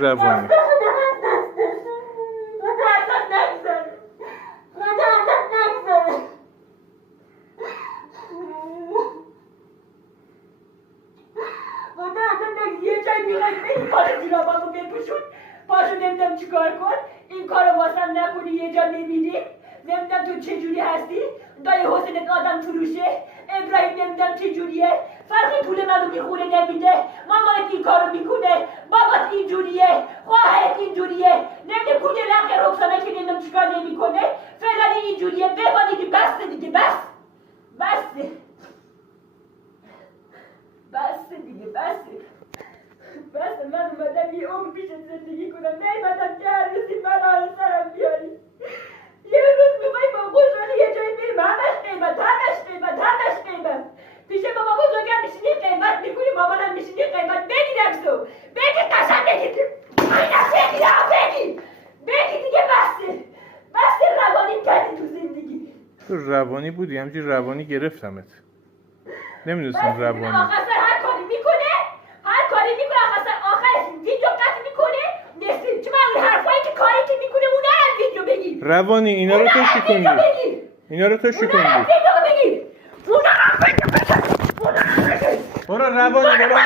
روانی. یه جایی میخوایی بری پاشو جورابامو بپوشون، پاشو نمیدونم چیکار کن، این کارو واسم نکنی، یه جا نمیدی، نمیدونم تو چجوری هستی، دای حسنت آدم فروشه، ابراهیم نمیدونم چجوریه، فرقی پول منو میخونه نمیده، مامانت این کارو میکنه، بابات اینجوریه، خواهرت اینجوریه، نمیده پول لقه رکسانه که نمیدونم چیکار نمیکنه، فلانی اینجوریه، ببا دیگه بسته دیگه، بسته دیگه، بسته من اومدم یه عمر پیش زندگی کنم، نیومدم که هر روزی من حال سرم بیاری. یه روز میخوایی با خوشحالی یه جایی بریم، همش قیمت. پیش بابا بزرگم میشینی قیمت میکنی، مامانم میشینی قیمت. بگید اکسو، بگید قشنگ بگید، بگید دیگه، بسته روانی کردی تو زندگی. تو روانی بودی، همچنین روانی گرفتمت. نمیدونستم روانی. آخر هر کاری میکنه، آخرش ویدیو قطع میکنه، نسیم چه من اون حرفایی که کاری که میکنه اونا هم ویدیو بگیر. روانی اینا رو تو شکوندی. برو روانی برو.